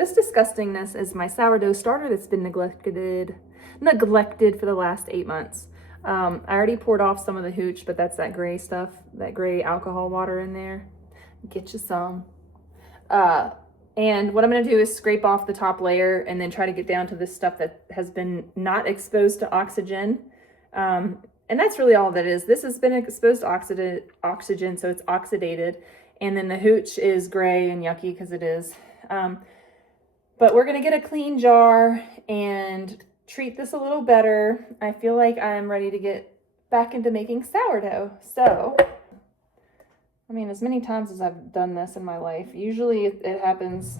This disgustingness is my sourdough starter that's been neglected for the last 8 months. I already poured off some of the hooch, but that's that gray stuff, that gray alcohol water in there. Get you some. And what I'm gonna do is scrape off the top layer and then try to get down to this stuff that has been not exposed to oxygen. And that's really all that is. This has been exposed to oxygen, so it's oxidated. And then the hooch is gray and yucky because it is. But we're gonna get a clean jar and treat this a little better. I feel like I'm ready to get back into making sourdough. So, I mean, as many times as I've done this in my life, usually it happens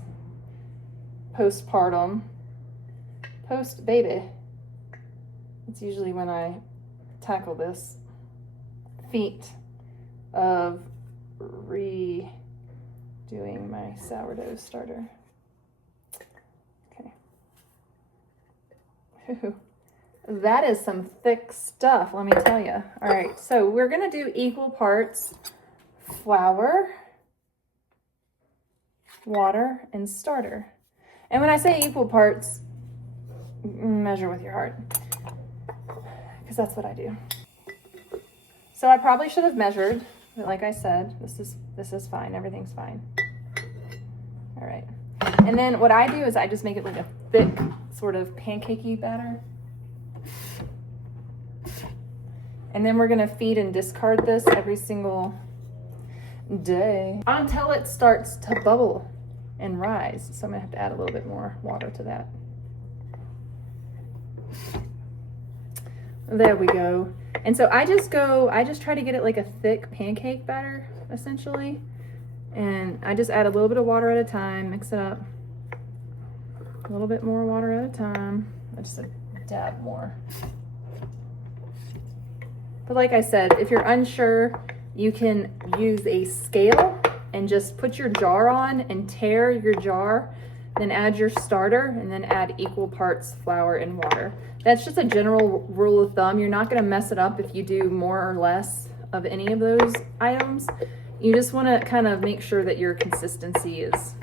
postpartum, post-baby. It's usually when I tackle this feat of redoing my sourdough starter. Okay. That is some thick stuff, let me tell you. All right, so we're gonna do equal parts flour, water, and starter. And when I say equal parts, measure with your heart, because that's what I do. So I probably should have measured, but like I said, this is fine, everything's fine. All right, and then what I do is I just make it like a thick, sort of pancakey batter. And then we're gonna feed and discard this every single day until it starts to bubble and rise. So I'm gonna have to add a little bit more water to that. There we go. And so I just try to get it like a thick pancake batter, essentially. And I just add a little bit of water at a time, mix it up. A little bit more water at a time. I just a dab more. But like I said, if you're unsure, you can use a scale and just put your jar on and tare your jar, then add your starter, and then add equal parts flour and water. That's just a general rule of thumb. You're not gonna mess it up if you do more or less of any of those items. You just wanna kind of make sure that your consistency is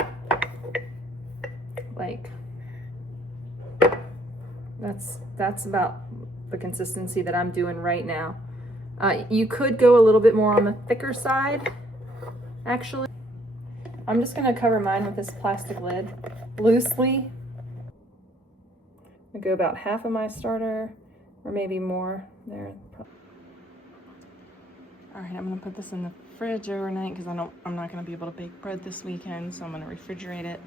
like, that's about the consistency that I'm doing right now. You could go a little bit more on the thicker side, actually. I'm just gonna cover mine with this plastic lid loosely. I go about half of my starter, or maybe more there. All right, I'm gonna put this in the fridge overnight because I'm not gonna be able to bake bread this weekend, so I'm gonna refrigerate it.